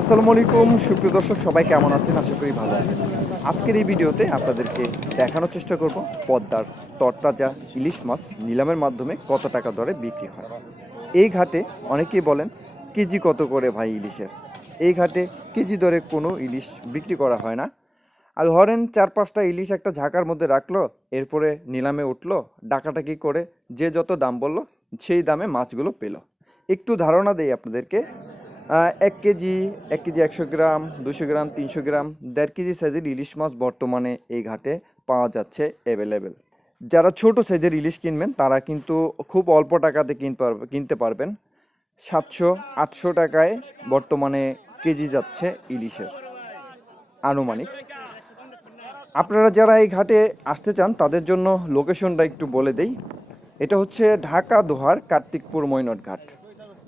আসসালামু আলাইকুম, সুপ্রিয় দর্শক, সবাই কেমন আছেন? আশা করি ভালো আছেন। আজকের এই ভিডিওতে আপনাদেরকে দেখানোর চেষ্টা করব পদ্মার তরতাজা ইলিশ মাছ নিলামের মাধ্যমে কত টাকা দরে বিক্রি হয়। এই ঘাটে অনেকেই বলেন, কেজি কত করে ভাই ইলিশের? এই ঘাটে কেজি দরে কোনো ইলিশ বিক্রি করা হয় না। আর ধরেন চার পাঁচটা ইলিশ একটা ঝাঁকার মধ্যে রাখল, এরপরে নিলামে উঠল ডাকাটাকি করে যে যত দাম বলল, সেই দামে মাছগুলো পেল। একটু ধারণা দেই আপনাদেরকে এক কেজি এক কেজি একশো গ্রাম, দুশো গ্রাম, তিনশো গ্রাম, দেড় কেজি সাইজের ইলিশ মাছ বর্তমানে এই ঘাটে পাওয়া যাচ্ছে অ্যাভেলেবেল যারা ছোট সাইজের ইলিশ কিনবেন, তারা কিন্তু খুব অল্প টাকাতে কিনতে পারবে, কিনতে পারবেন। সাতশো, আটশো টাকায় বর্তমানে কেজি যাচ্ছে ইলিশের, আনুমানিক। আপনারা যারা এই ঘাটে আসতে চান, তাদের জন্য লোকেশনটা একটু বলে দেই। এটা হচ্ছে ঢাকা, দোহার কার্তিকপুর মৈনট ঘাট।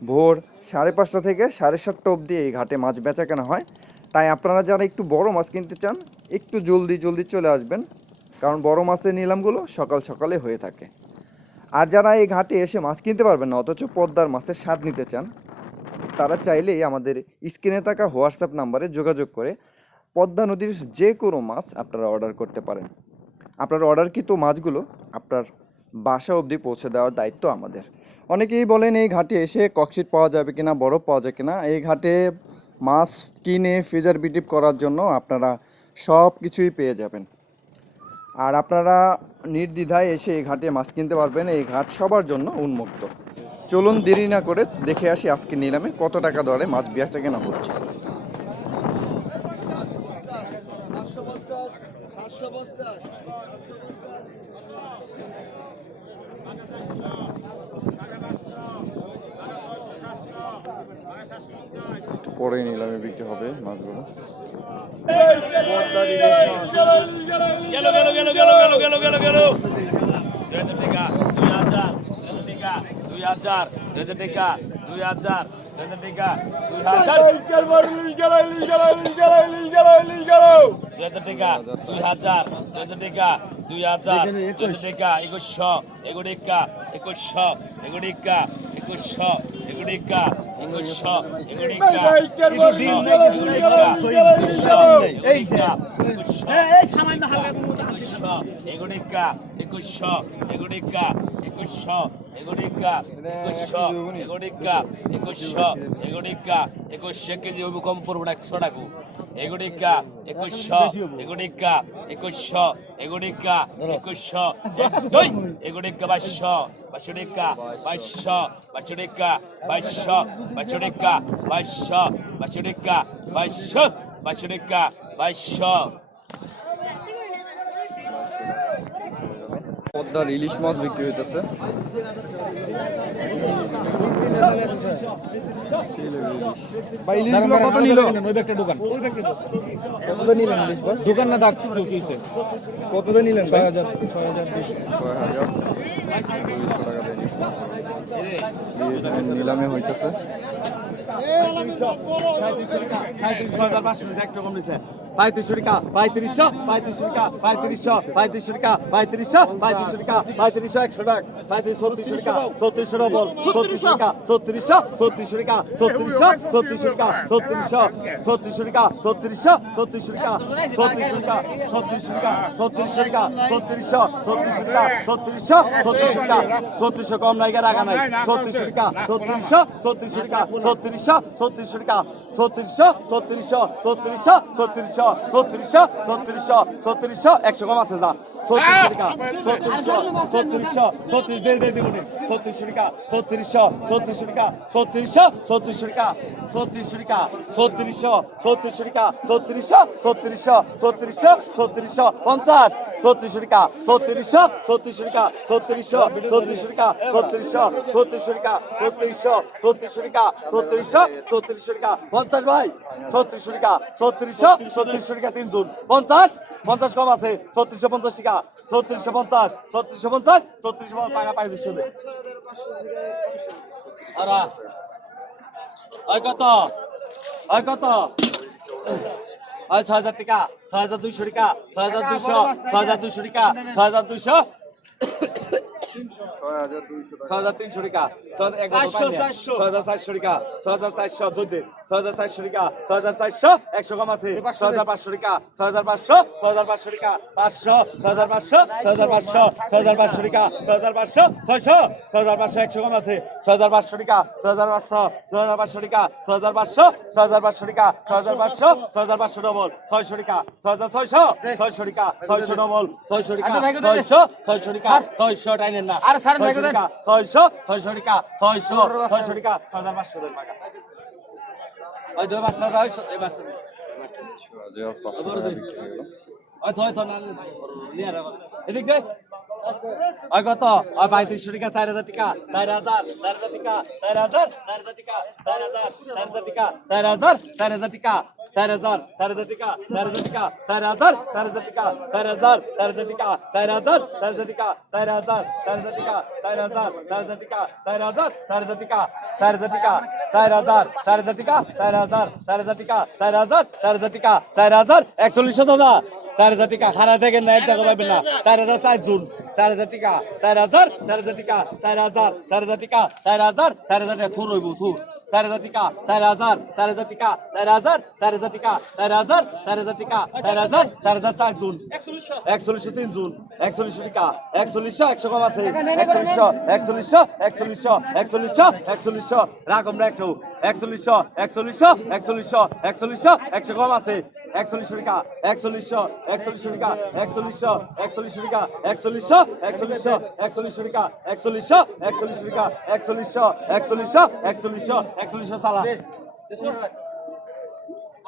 ভোর সাড়ে পাঁচটা থেকে সাড়ে সাতটা অবধি এই ঘাটে মাছ বেচা কেনা হয়। তাই আপনারা যারা একটু বড় মাছ কিনতে চান, একটু জলদি জলদি চলে আসবেন। কারণ বড় মাছের নিলামগুলো সকাল সকালে হয়ে থাকে। আর যারা এই ঘাটে এসে মাছ কিনতে পারবেন না, অথচ পদ্মার মাছের স্বাদ নিতে চান, তারা চাইলেই আমাদের স্ক্রিনে থাকা হোয়াটসঅ্যাপ নাম্বারে যোগাযোগ করে পদ্মা নদীর যে কোনো মাছ আপনারা অর্ডার করতে পারেন। আপনার অর্ডারকৃত মাছগুলো আপনার বাসা অবধি পৌঁছে দেওয়ার দায়িত্ব আমাদের। অনেকেই বলেন, এই ঘাটে এসে ককশিট পাওয়া যাবে কিনা, বরফ পাওয়া যায় কিনা, এই ঘাটে মাছ কিনে ফ্রিজার বিটিপ করার জন্য আপনারা সব কিছুই পেয়ে যাবেন। আর আপনারা নির্দ্বিধায় এসে এই ঘাটে মাছ কিনতে পারবেন, এই ঘাট সবার জন্য উন্মুক্ত। চলুন দেরি না করে দেখে আসি আজকে নিলামে কত টাকা দরে মাছ বেচা কেনা হচ্ছে। একটু পরে নিলামে বিক্রি হবে মাছগুলো দুই হাজার দুই টাকা দুই হাজার দুই হাজার দুই হাজার দুই হাজার টেকা একুশশো এগুড়িকা একুশশো এগুড়িকা একুশশো এগুড়িকা একুশশো এগুড়িকা একুশশো এগুড়িকা একুশশো এগুড়িকা একুশশো, এগুনিকা একুশশো এগুনিকা একুশশো এগুনিকা একুশশো এগুনিকা একুশশো এগুনিকা, একুশশো কেজি কম পড়ব না একশো টাকা। এগুনিকা, একুশশো এগুনিকা একুশশো এগুনিকা, একুশশো, দুই। এগুনিকা, বাইশশো, বাইশনিকা বাইশশো বাইশনিকা বাইশশো বাইশনিকা বাইশশো বাইশনিকা বাইশশো বাইশনিকা, বাইশশো। পদ্মার ইলিশ মাছ বিক্রি হইতেছে কত নিল দোকান না দাঁড়ছি চলছে কত দিয়ে নিলেন ছয় হাজার ছয় হাজার ছয় হাজার দুইশো টাকা দিয়ে ইলিশ মাছ। দিয়ে এখানে নিলামে হইতেছে পঁয়ত্রিশশো টাকা পঁয়ত্রিশশো পঁয়ত্রিশশো টাকা পঁয়ত্রিশশো পঁয়ত্রিশশো টাকা পঁয়ত্রিশশো পঁয়ত্রিশশো টাকা পঁয়ত্রিশশো একশো টাকা পঁয়ত্রিশ ছত্রিশশো টাকা ছত্রিশশো ডবল ছত্রিশশো টাকা ছত্রিশশো ছত্রিশশো টাকা ছত্রিশশো ছত্রিশশো টাকা ছত্রিশশো ছত্রিশশো টাকা ছত্রিশশো ছত্রিশশো টাকা ছত্রিশশো টাকা ছত্রিশশো টাকা ছত্রিশশো টাকা ছত্রিশশো ছত্রিশশো টাকা ছত্রিশশো ছত্রিশশো টাকা ছত্রিশশো কম নাই রাখা নাই ছত্রিশশো টাকা ছত্রিশশো ছত্রিশশো টাকা ছত্রিশশো ছত্রিশশো টাকা ছত্রিশশো ছত্রিশশো ছত্রিশশো ছত্রিশশো ছত্রিশশো ছত্রিশশো ছত্রিশশো একশো কম আছে যা। পঞ্চাশ ছত্রিশশো টাকা ছত্রিশশো ছত্রিশশো টাকা ছত্রিশশো ছত্রিশশো টাকা ছত্রিশশো ছত্রিশশো টাকা ছত্রিশশো ছত্রিশশো টাকা ছত্রিশশো ছত্রিশশো টাকা পঞ্চাশ ভাই ছত্রিশশো টাকা ছত্রিশশো ছত্রিশশো টাকা তিনজন পঞ্চাশ পঞ্চাশ কম আছে ছত্রিশশো পঞ্চাশ টাকা ছত্রিশশো পঞ্চাশ ছত্রিশশো পঞ্চাশ ছত্রিশশো টাকা পঁয়ত্রিশশো আরা ওই কত ওই কত ওই ছয় হাজার টাকা ছয় হাজার দুইশো টাকা ছয় হাজার দুইশো ছয় হাজার দুইশো টাকা ছয় হাজার দুইশো ছয় হাজার দুইশো টাকা ছয় হাজার তিনশো টাকা ছয় হাজার চারশো ছয় হাজার চারশো টাকা ছয় হাজার চারশো দুই দিন ছয় হাজার চারশো টাকা ছয় হাজার চারশো একশো কম আছে ছয় হাজার পাঁচশো টাকা ছয় হাজার পাঁচশো ছয় হাজার পাঁচশো টাকা পাঁচশো ছয় হাজার পাঁচশো ছয় হাজার পাঁচশো ছয় হাজার পাঁচশো টাকা ছয় হাজার পাঁচশো ছয়শো ছয় হাজার পাঁচশো একশো কম আছে ছয় হাজার পাঁচশো টাকা ছয় হাজার পাঁচশো ছয় হাজার পাঁচশো টাকা ছয় হাজার পাঁচশো ছয় হাজার পাঁচশো টাকা ছয় হাজার পাঁচশো ছয় হাজার পাঁচশো ডবল ছয়শো টাকা ছয় হাজার ছয়শো ছয়শো টাকা ছয়শো ডবল ছয়শো টাকা ছয়শো ছয়শো টাকা ছয়শো টাইনেন না আরে ছয়শো ছয়শো ছয়শো টাকা ছয়শো ছয়শো টাকা ছয় হাজার পাঁচশো টাকা ওই দুই ওই এই পাঁচশো টাকা বিক্রি হয়ে গেল ওই ধয় ধয় না নিয়ে রাখো এদিক দে ওই কত? ওই পঁয়ত্রিশশো টাকা, চার হাজার টাকা। চার হাজার চার হাজার টাকা, চার হাজার চার হাজার টাকা, চার হাজার চার হাজার টাকা, চার হাজার চার হাজার টাকা। চার হাজার চার হাজার টাকা চার হাজার টাকা চার হাজার চার হাজার টাকা চার হাজার চার হাজার টাকা চার হাজার চার হাজার টাকা চার হাজার চার হাজার টাকা চার হাজার চার হাজার টাকা চার হাজার চার হাজার টাকা চার হাজার টাকা চার হাজার চার হাজার টাকা চার হাজার টাকা থেকে না চার হাজার টাকা চার হাজার চার টাকা চার হাজার চার টাকা চার হাজার চার হাজার থুর রইব থুর চার হাজার টিকা চার হাজার চার হাজার টিকা চার হাজার চার হাজার টিকা চার হাজার চার হাজার টিকা চার হাজার চার হাজার চার জুন। একচল্লিশশো। তিন জুন একচল্লিশশো টাকা। একচল্লিশশো একশো কম আছে। একচল্লিশশো একচল্লিশশো একচল্লিশশো একচল্লিশশো একচল্লিশশো। রাখম না একটু। একচল্লিশশো একচল্লিশশো একচল্লিশশো একচল্লিশশো একশো কম আছে। একচল্লিশশো টাকা একচল্লিশশো একচল্লিশশো টাকা একচল্লিশশো একচল্লিশশো টাকা একচল্লিশশো একচল্লিশশো একচল্লিশশো টাকা একচল্লিশশো একচল্লিশশো টাকা একচল্লিশশো একচল্লিশশো একচল্লিশশো একচল্লিশশো সালা।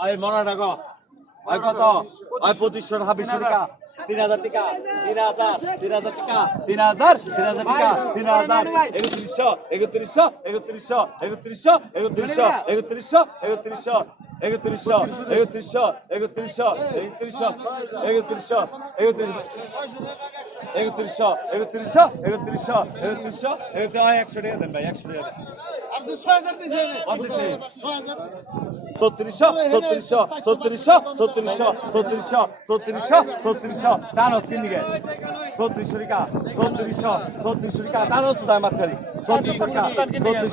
আয় মনে রাখো। আয় কত? আয় পঁচিশশো ছাব্বিশশো টাকা। তিন হাজার টাকা তিন হাজার তিন হাজার টাকা তিন হাজার তিন হাজার টাকা তিন হাজার একত্রিশশো একত্রিশশো একত্রিশশো একত্রিশশো একত্রিশশো একত্রিশশো একত্রিশশো একত্রিশশো একত্রিশশো একত্রিশশো একত্রিশশো একত্রিশশো একত্রিশশো একত্রিশশো একত্রিশশো একত্রিশশো একত্রিশশো একত্রিশ একশো টাকা দেন ভাই একশো টাকা ছত্রিশশো ছত্রিশশো ছত্রিশশো ছত্রিশশো ছত্রিশশো ছত্রিশশো ছত্রিশশো টানো কিন দিকে ছত্রিশশো টাকা ছত্রিশশো ছত্রিশশো টাকা টানো সুদায় মাঝখানে ছত্রিশশো টাকা ছত্রিশ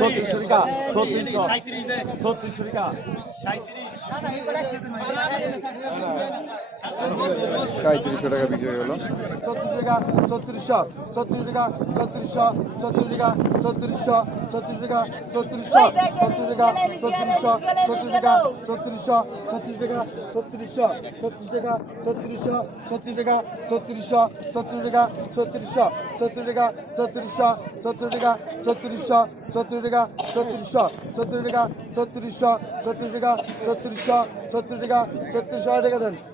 ছত্রিশশো টাকা ছত্রিশশো ছত্রিশশো টাকা সাঁত্রিশ সাঁত্রিশশো টাকা বিক্রি হয়ে গেল ছত্রিশ টাকা ছত্রিশশো ছত্রিশ টাকা ছত্রিশশো ছত্রিশ টাকা ছত্রিশশো ছত্রিশ টাকা ছত্রিশশো ছত্রিশ টাকা ছত্রিশশো ছত্রিশ টাকা ছত্রিশশো ছত্রিশ টাকা ছত্রিশশো ছত্রিশ টাকা ছত্রিশশো ছত্রিশ টাকা ছত্রিশশো ছত্রিশ টাকা ছত্রিশশো ছত্রিশ টাকা ছত্রিশশো ছত্রিশ টাকা ছত্রিশশো ছত্রিশ টাকা ছত্রিশশো ছত্রিশ টাকা ছত্রিশশো ছত্রিশ টাকা ছত্রিশশো ছত্রিশ টাকা ছত্রিশশো টাকা দেন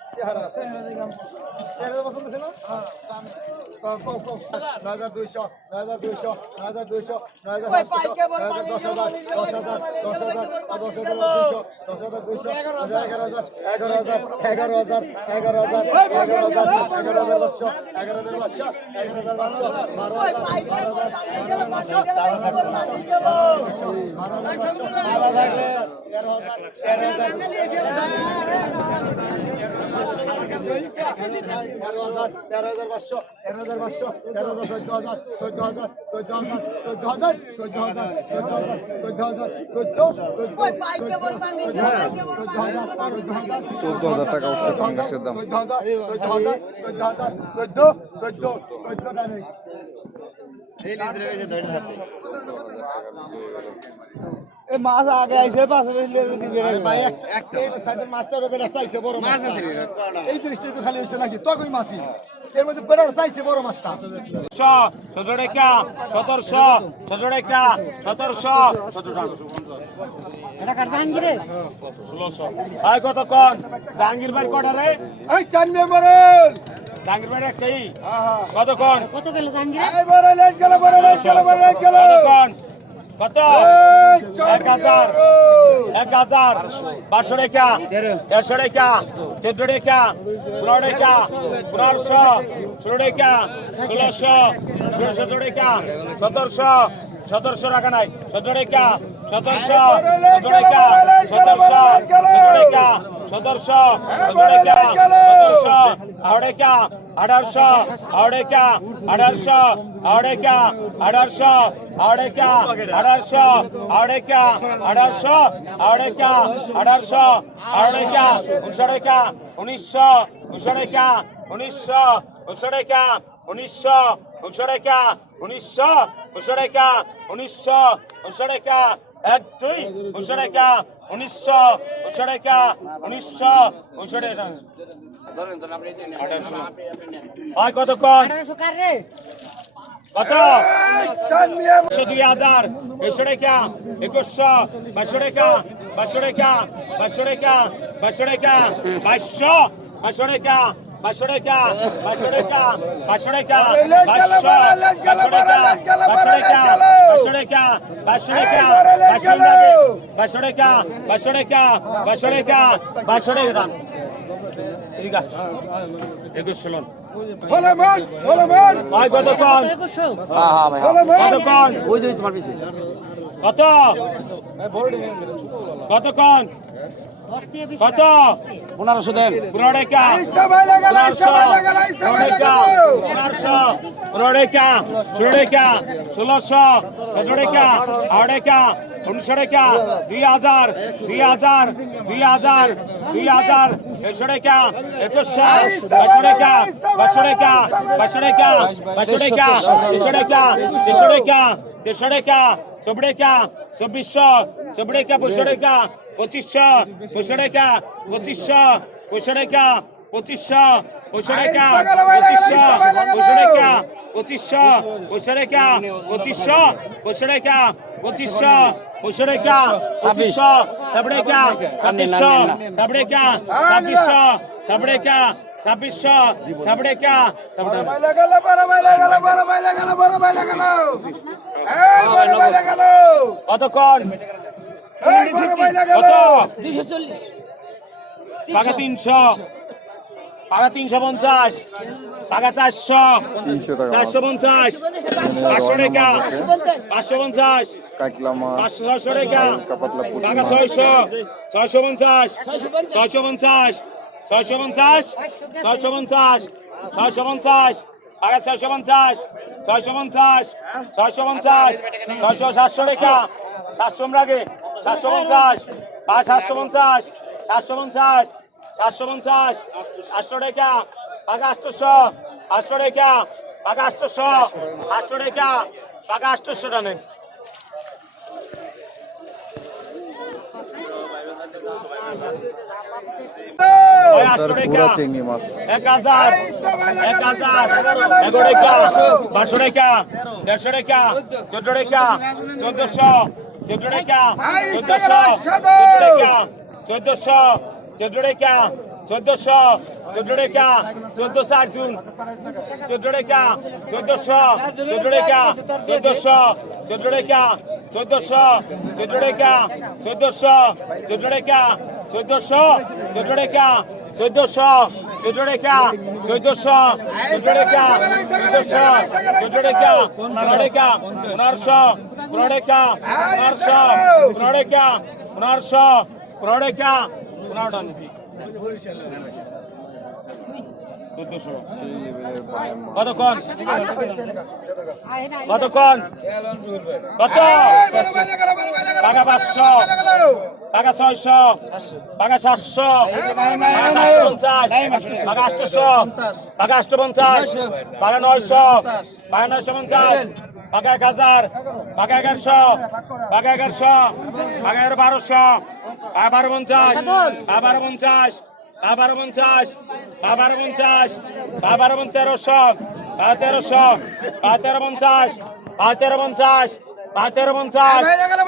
চেহারা চেহারা পছন্দ ছিল? কম তেরো হাজার তেরো হাজার পাঁচশো তেরো হাজার হাজার পাঁচশো তেরো হাজার চোদ্দ হাজার চোদ্দ হাজার চোদ্দ হাজার চোদ্দ হাজার চোদ্দ হাজার চোদ্দ হাজার চোদ্দ হাজার চোদ্দ চোদ্দ হাজার টাকা উঠছে পাঙ্গাসের দাম চোদ্দ হাজার চোদ্দ হাজার চোদ্দ হাজার চোদ্দ চোদ্দ চোদ্দ টানে মাছ আগে আইসে ভাই একটা সাইডের মাছটা বেড়া চাইছে বড় মাছ আছে এই জিনিসটাই তো খালি হইছে নাকি তকই মাছই এর মধ্যে বেড়া চাইছে বড় মাছটা। সতেরো টাকা সতেরোশো সতেরো টাকা সতেরোশো সতেরো ষোলোশো। হয় কত কন? জাহাঙ্গীর ভাই কটা রে? এই চান মেম্বারের জাহাঙ্গীর ভাই একটাই। কত কন? কত গেল জাহাঙ্গীর বড় লেজ গেল বড় লেজ গেল বড় লেজ গেল। কত কন? কত? এক হাজার। এক হাজার। বারোশো টাকা দেড়শো টাকা চোদ্দ টাকা পনেরো টাকা পনেরোশো। ষোলো টাকা ষোলোশো। সতেরো টাকা সতেরোশো। সতেরোশো টাকা নাই। সতেরো টাকা সতেরোশো। সতেরো টাকা সতেরোশো। সতেরো টাকা সতেরোশো। সতেরো টাকা সতেরোশো। आवड़े क्या अठारह आवड़े क्या अठारह आवड़े क्या अठारह आवड़े क्या अठारह आवड़े क्या अठारह आवड़े क्या अठारह आवड़े क्या उनसड़े क्या उन्नीस सौ उनसड़े क्या उन्नीस सौ उनसड़े क्या उन्नीस सौ उनसड़े क्या उन्नीस सौ उनसड़े क्या उन्नीस सौ उनसड़े क्या এক দুই উনিশশো টাকা উনিশশো উনিশশো টাকা উনিশশো উনিশশো আঠারোশো। হয় কতক্ষণ কত? একশো দুই হাজার। একশো টাকা একুশশো। বাইশশো টাকা বাইশশো টাকা বাইশশো টাকা বাইশশো টাকা বাইশশো। বাইশশো টাকা বাইশশো টাকা বাইশশো টাকা বাইশশো টাকা বাইশশো বাইশশো টাকা বাইশশো টাকা বাইশশো টাকা বাইশশো টাকা বাইশশো টাকা বাইশশো টাকা একুশ ষোলো। সলেমান সলেমান। কতক্ষণ কত ভাই লাগালা ইসা ভাই লাগালা পনেরোশো পনেরো টাকা ষোলো টাকা ষোলোশো। সতেরো টাকা আড়াই টাকা উনিশশো টাকা দুই হাজার। দুই হাজার। দুই হাজার। দুই হাজার। একশো টাকা। একুশশো বাইশশো টাকা। বাইশশো টাকা। বাইশশো টাকা। বাইশশো টাকা। তিনশো টাকা। তিনশো টাকা। দেড়শো টাকা চব্বিশ টাকা চব্বিশশো চব্বিশ টাকা পঁচিশশো টাকা পঁচিশশো পঁচিশশো টাকা পঁচিশশো পঁচিশশো টাকা পঁচিশশো পঁচিশশো টাকা পঁচিশশো পঁচিশশো টাকা পঁচিশশো পঁচিশশো টাকা পঁচিশশো পঁচিশশো টাকা পঁচিশশো ছাব্বিশ টাকা ছাব্বিশশো সাবড়ে ক্যা সাবড়ে বাইলা গেল বড় বাইলা গেল বড় বাইলা গেল বড় বাইলা গেল। এই বড় বাইলা গেল। কতক্ষণ? এই বড় বাইলা গেল। 240 ছয়শো পঞ্চাশ ছয়শো পঞ্চাশ ছয়শো পঞ্চাশ পঞ্চাশ ছয়শো পঞ্চাশ ছয়শো পঞ্চাশ ছয়শো পঞ্চাশ, ছয়শো সাতশো টাকা সাতশো আগে সাতশো পঞ্চাশ পাঁচ সাতশো পঞ্চাশ সাতশো পঞ্চাশ সাতশো পঞ্চাশ, আটশো টাকা টাকা আটশোশো আটশো টাকা টাকা আটশোশো আটশো টাকা টাকা আটশোশো টাকা ওই আটশো পুরা টাকা চিংড়ি মাছ এক হাজার এক হাজার এগারো টাকা বারোশো টাকা দেড়শো টাকা চোদ্দ টাকা চোদ্দশো চোদ্দ টাকা চোদ্দশো চোদ্দ টাকা চোদ্দশো চোদ্দ টাকা চোদ্দশো চোদ্দ টাকা চোদ্দশো আর্জুন চোদ্দ টাকা চোদ্দশো চোদ্দ টাকা চোদ্দশো চোদ্দ টাকা চোদ্দশো চোদ্দ টাকা চোদ্দশো চোদ্দ টাকা চোদ্দশো, চোদ্দ রেখা, চোদ্দশো, চোদ্দ রেখা, চোদ্দশো, চোদ্দ রেখা, চোদ্দশো, চোদ্দ রেখা, পনেরো রেখা, পনেরোশো, পনেরো রেখা, পনেরোশো, পনেরো রেখা, পনেরোশো, পনেরো রেখা, পনেরো টাকা চোদ্দশো। কতক্ষণ কতক্ষণ কত টাকা পাঁচশো। টাকা ছয়শো। টাকা সাতশো। টাকা আটশো টাকা আটশো পঞ্চাশ টাকা নয়শো। টাকা নয়শো পঞ্চাশ টাকা এক হাজার। টাকা এগারোশো। টাকা এগারোশো। টাকা এগারো বারোশো। টাকা বারো পঞ্চাশ টাকা বারো পঞ্চাশ টাকা বারো পঞ্চাশ বাবার পঞ্চাশ বাবার বোন তেরোশো বা তেরোশো বা তেরো পঞ্চাশ বা তেরো পঞ্চাশ পাঁচের পঞ্চাশ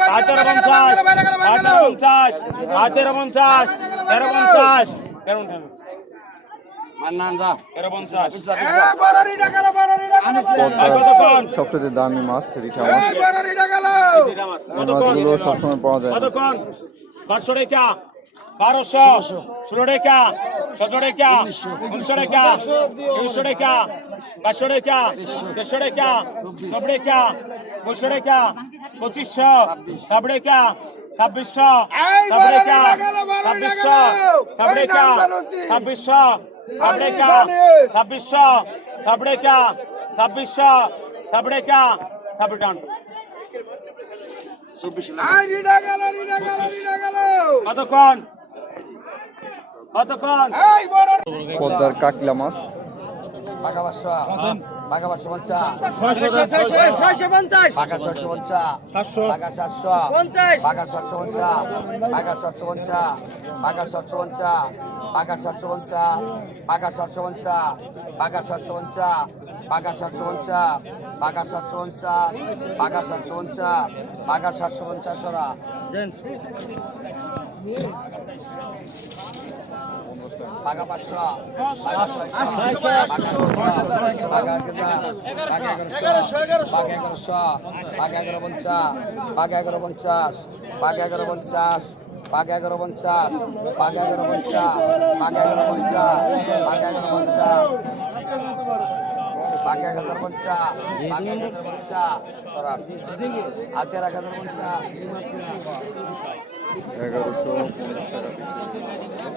পাঁচের পঞ্চাশ পাঁচের পঞ্চাশ পাঁচের পঞ্চাশ তেরো পঞ্চাশ। তেরো পঞ্চাশ। সবসময় পাওয়া যায় বারোশো ষোলো টাকা সতেরো টাকা উনিশশো টাকা উনিশশো টাকা পাঁচশো টাকা দেড়শো টাকা সব টাকা পঁচিশশো টাকা পঁচিশশো সব টাকা ছাব্বিশশো সব টাকা ছাব্বিশশো সব টাকা ছাব্বিশশো সব টাকা ছাব্বিশশো সব টাকা ছাব্বিশশো সব টাকা টাকা। কতক্ষণ কতক্ষণ? পদ্মার কাকলা মাছ বাঘা সাতশো পঞ্চাশ বাঘা সাতশো পঞ্চাশ বাঘা সাতশো পঞ্চাশ বাঘা সাতশো পঞ্চাশ ওরা পাকা পাঁচশো পাকা এগারো পঞ্চাশ পাকা এগারো পঞ্চাশ পাকা এগারো পঞ্চাশ পাক এগারো পঞ্চাশ পাক এগারো পঞ্চাশ পাক এগারো পঞ্চাশ পাক এগারো পঞ্চাশ পাক এক হাজার পঞ্চাশ পাক এক হাজার পঞ্চাশ সরাট হাতের এক হাজার পঞ্চাশ এগারোশো পঞ্চাশ